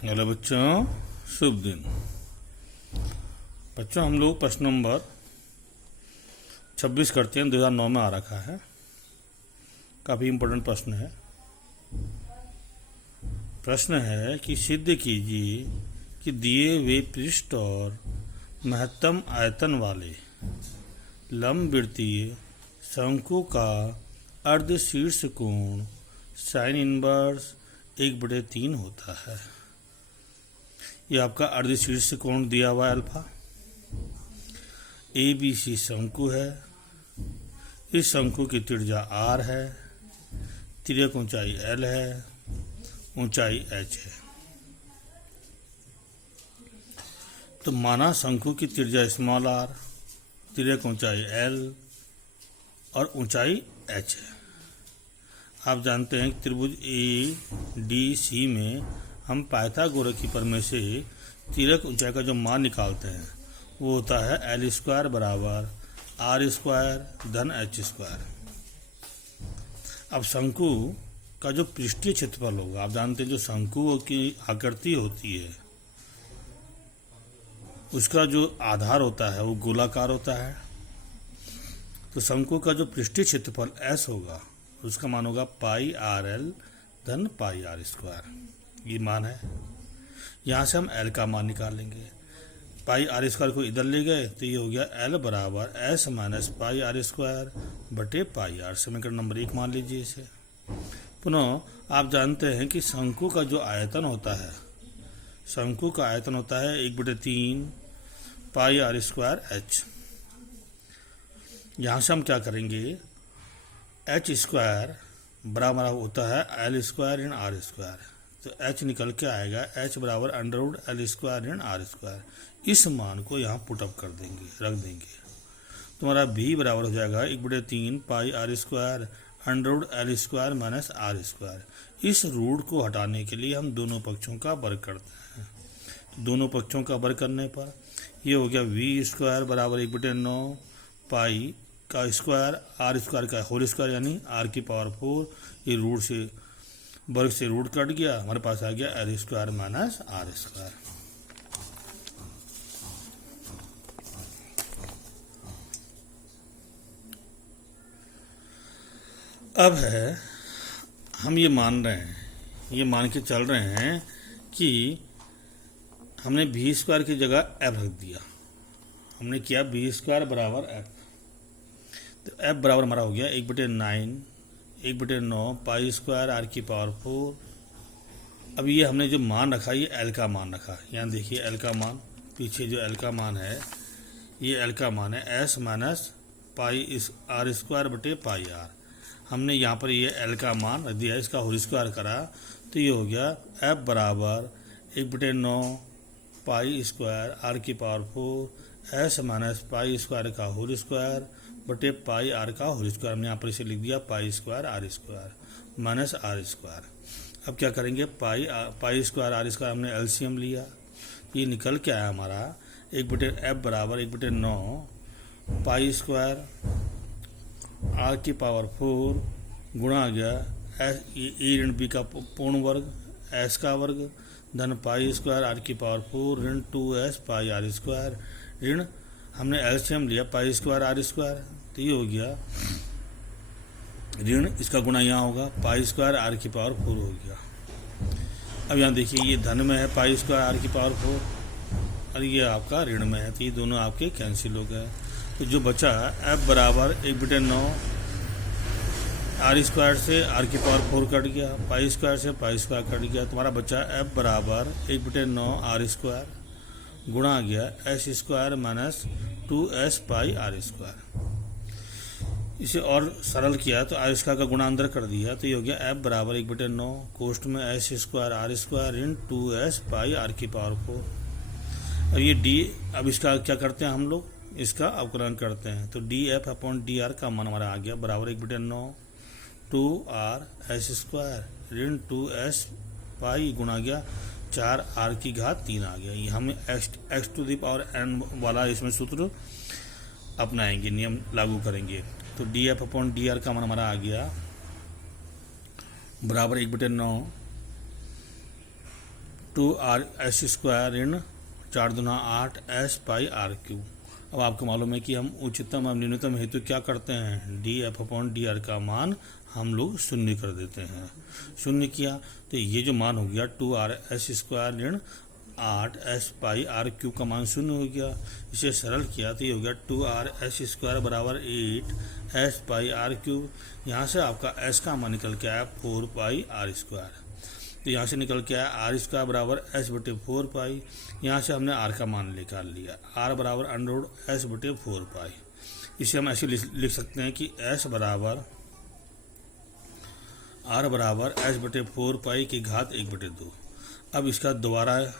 Hello बच्चों, शुभ दिन। बच्चों, हम लोग प्रश्न नंबर 26 करते हैं। 2009 में आ रखा है, काफ़ी इम्पोर्टेंट प्रश्न है। प्रश्न है कि सिद्ध कीजिए कि दिए हुए पृष्ठ और महत्तम आयतन वाले लंबवृत्तीय शंकु का अर्धशीर्ष कोण साइन इनवर्स 1/3 होता है। ये आपका अर्धशीर्ष कोण दिया हुआ है अल्फा। ABC शंकु है। इस शंकु की त्रिज्या R है, तिर्यक ऊंचाई L है, ऊंचाई H है। तो माना शंकु की त्रिज्या स्मॉल r, तिर्यक ऊंचाई L और ऊंचाई H है। आप जानते हैं कि त्रिभुज ADC में हम पाइथागोरस की प्रमेय से तिर्यक ऊंचाई का जो मान निकालते हैं वो होता है L² बराबर R² धन H²। अब शंकु का जो पृष्ठीय क्षेत्रफल होगा, आप जानते हैं जो शंकु की आकृति होती है उसका जो आधार होता है वो गोलाकार होता है। तो शंकु का जो पृष्ठीय क्षेत्रफल S होगा उसका मान होगा πRL धन πR²। ये मान है। यहाँ से हम L का मान निकालेंगे। πR² को इधर ले गए तो ये हो गया L बराबर S माइनस πR² बटे πR। समीकरण नंबर 1 मान लीजिए इसे। पुनः आप जानते हैं कि शंकु का जो आयतन होता है, शंकु का आयतन होता है 1/3 πR²H। यहाँ से हम क्या करेंगे, H² बराबर होता है L² इन R²। तो H निकल के आएगा H बराबर √L² इन R²। इस मान को यहाँ पुटअप कर देंगे, रख देंगे। तुम्हारा B बराबर हो जाएगा 1/3 πR² √L² माइनस R²। इस रूट को हटाने के लिए हम दोनों पक्षों का वर्ग करते हैं। तो दोनों पक्षों का वर्ग करने पर ये हो गया V² बराबर 1/9 पाई का स्क्वायर R² का होल स्क्वायर यानी R⁴। ये रूट से वर्ग से रूट कट गया, हमारे पास आ गया L² माइनस R²। अब है हम ये मान रहे हैं, ये मान के चल रहे हैं कि हमने V² की जगह F रख दिया। हमने किया V² बराबर F। तो F बराबर हमारा हो गया 1/9 π² R⁴। अब ये हमने जो मान रखा ये L का मान रखा। यहाँ देखिए L का मान, पीछे जो L का मान है ये L का मान है S माइनस πR² बटे πR। हमने यहाँ पर ये L का मान रख दिया, इसका होल स्क्वायर करा तो ये हो गया F बराबर 1/9 π² R⁴ S माइनस π² का होल स्क्वायर बटे πR का होल स्क्वायर। हमने यहाँ पर इसे लिख दिया π² R² माइनस R²। अब क्या करेंगे, π² R² हमने LCM लिया, ये निकल के आया हमारा F बराबर 1/9 π² R⁴ गुणा गया A ऋण B का पूर्ण वर्ग S का वर्ग धन π² R⁴ ऋण 2S πR² ऋण हमने LCM लिया π² R²। तो ये हो गया ऋण, इसका गुणा यहाँ होगा π² R⁴ हो गया। अब यहाँ देखिए ये धन में है π² R⁴ और ये आपका ऋण में है, तो ये दोनों आपके कैंसिल हो गए। तो जो बचा F बराबर 1/9 R² से R⁴ कट गया, π² से π² कट गया। तुम्हारा बचा F बराबर 1/9 R² गुणा गया S² माइनस 2S πR²। इसे और सरल किया तो R² का गुणा अंदर कर दिया तो ये हो गया F बराबर 1/9 कोष्ठ में S² R² इन 2S πR⁴। अब ये D, अब इसका क्या करते हैं हम लोग, इसका अवकलन करते हैं। तो dF/dr का मान हमारा आ गया बराबर 1/9 2R S² ऋण 2S पाई गुणा गया 4R⁴ आ गया। ये हम x⁴n वाला इसमें सूत्र अपनाएंगे, नियम लागू करेंगे। तो dF/dr का मान हमारा आ गया बराबर 1/9 2r(s²) ऋण 4 दूना 8 s/r³। अब आपको मालूम है कि हम उच्चतम और न्यूनतम हेतु क्या करते हैं, df/dr का मान हम लोग शून्य कर देते हैं। शून्य किया तो ये जो मान हो गया 2r(s²) ऋण 8 s/r³ का मान शून्य हो गया। इसे सरल किया तो ये हो गया 2r(s² बराबर 8 s/r³। यहाँ से आपका s का मान निकल के आया 4πr²। तो यहाँ से निकल के आया r² बराबर s/4π। यहाँ से हमने r का मान निकाल लिया, r बराबर √s/4π। इसे हम ऐसे लिख सकते हैं कि s बराबर r बराबर s/4π की घात 1/2। अब इसका दोबारा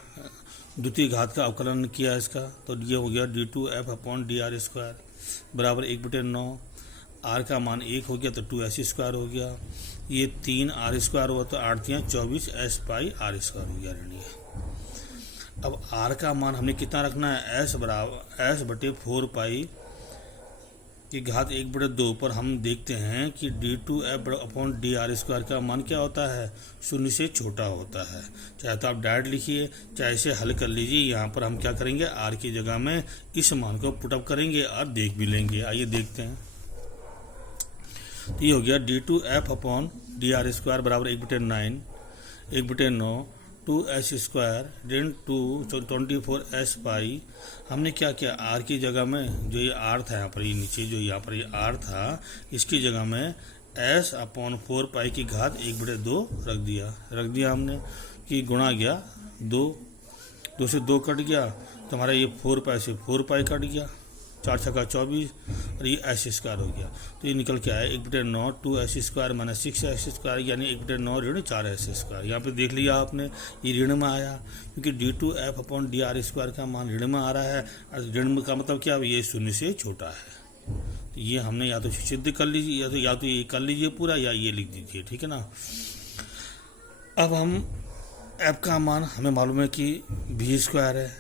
द्वितीय घात का अवकलन किया इसका, तो ये हो गया d2f/dr² बराबर 1/9। r का मान 1 हो गया तो 2s² हो गया। ये 3r² हुआ तो 8 × 24 s/r² हो गया ऋण। अब r का मान हमने कितना रखना है, s बराबर s/4π की घात 1/2 पर हम देखते हैं कि d2f/dr² का मान क्या होता है, शून्य से छोटा होता है। चाहे तो आप डायरेक्ट लिखिए, चाहे इसे हल कर लीजिए। यहाँ पर हम क्या करेंगे, r की जगह में इस मान को पुटअप करेंगे और देख भी लेंगे। आइए देखते हैं। तो ये हो गया d2f/dr² बराबर 1/9 2s² ऋण 24 s/। हमने क्या किया, r की जगह में जो ये r था, यहाँ पर ये नीचे जो यहाँ पर ये r था, इसकी जगह में s/4π की घात 1/2 रख दिया हमने कि गुणा गया 2 से 2 कट गया तो हमारा ये 4π से 4π कट गया, 4 × 6 = 24 और ये s² हो गया। तो ये निकल के आया 1/9 2s² - 6s² यानी 1/9 ऋण 4s²। यहाँ पे देख लिया आपने, ये ऋण में आया क्योंकि d2f/dr² का मान ऋण में आ रहा है। ऋण का मतलब क्या, ये शून्य से छोटा है। तो ये हमने या तो सिद्ध कर लीजिए या तो ये कर लीजिए पूरा, या ये लिख दीजिए, ठीक है ना। अब हम f का मान हमें मालूम है कि v² है,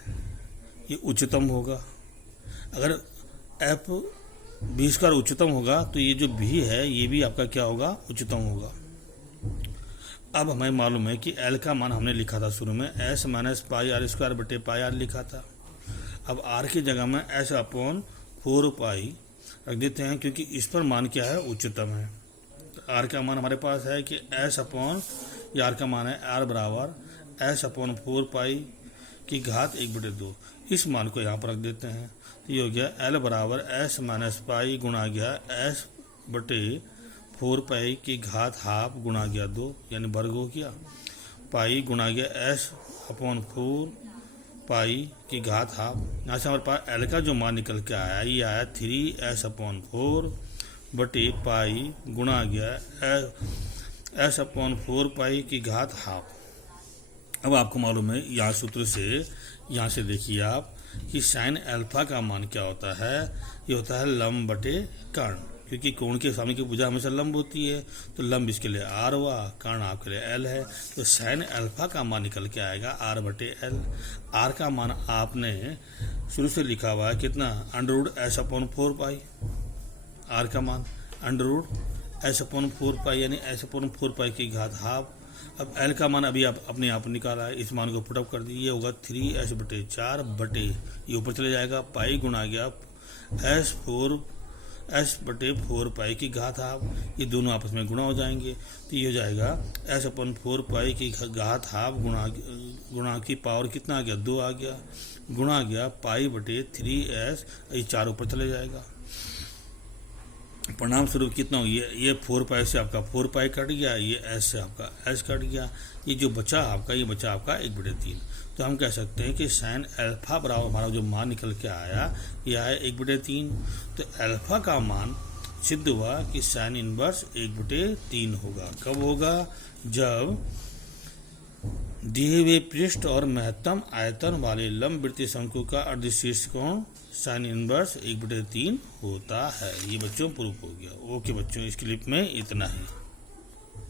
ये उच्चतम होगा। अगर f v² उच्चतम होगा तो ये जो v है ये भी आपका क्या होगा, उच्चतम होगा। अब हमें मालूम है कि l का मान हमने लिखा था शुरू में s - πr² लिखा था। अब r की जगह में s/4π रख देते हैं क्योंकि इस पर मान क्या है, उच्चतम है। तो r का मान हमारे पास है कि r का मान है r बराबर s/4π की घात 1/2। इस मान को यहाँ पर रख देते हैं। तो ये हो गया l बराबर s - π गुणा गया s/4π की घात हाफ गुणा गया 2 यानी वर्ग हो गया, पाई गुणा गया s/4π की घात हाफ। यहाँ से हमारे पास l का जो मान निकल के आया, ये आया 3s/4 π गुणा गया s/4π की घात हाफ। अब आपको मालूम है यहाँ सूत्र से, यहाँ से देखिए आप कि साइन अल्फा का मान क्या होता है, ये होता है लंब बटे कर्ण, क्योंकि कोण के सामने की भुजा हमेशा लंब होती है। तो लंब इसके लिए r हुआ, कर्ण आपके लिए l है। तो साइन अल्फा का मान निकल के आएगा r/l। r का मान आपने शुरू से लिखा हुआ है कितना, √s/4π। r का मान √s/4π यानी s/4π की घात हाफ। अब l का मान अभी आप अपने आप निकाला है, इस मान को पुटअप कर दीजिए, होगा 3s/4 बटे ये ऊपर चले जाएगा, पाई गुणा गया s/4π की घात हाफ। ये दोनों आपस में गुणा हो जाएंगे तो ये हो जाएगा s/4π की घात हाफ गुणा की पावर कितना आ गया, 2 आ गया, गुणा गया पाई बटे 3s, ये 4 ऊपर चले जाएगा। परिणाम स्वरूप कितना हो, ये 4π से आपका 4π कट गया, ये s से आपका s कट गया, ये जो बचा आपका, ये बचा आपका 1/3। तो हम कह सकते हैं कि साइन अल्फा बराबर हमारा जो मान निकल के आया, ये आया 1/3। तो अल्फा का मान सिद्ध हुआ कि साइन इनवर्स 1/3 होगा। कब होगा, जब दिए हुए पृष्ठ और महत्तम आयतन वाले लंबवृत्तीय शंकु का अर्धशीर्ष कोण साइन इनवर्स 1/3 होता है। ये बच्चों प्रूफ हो गया। ओके बच्चों, इस क्लिप में इतना ही।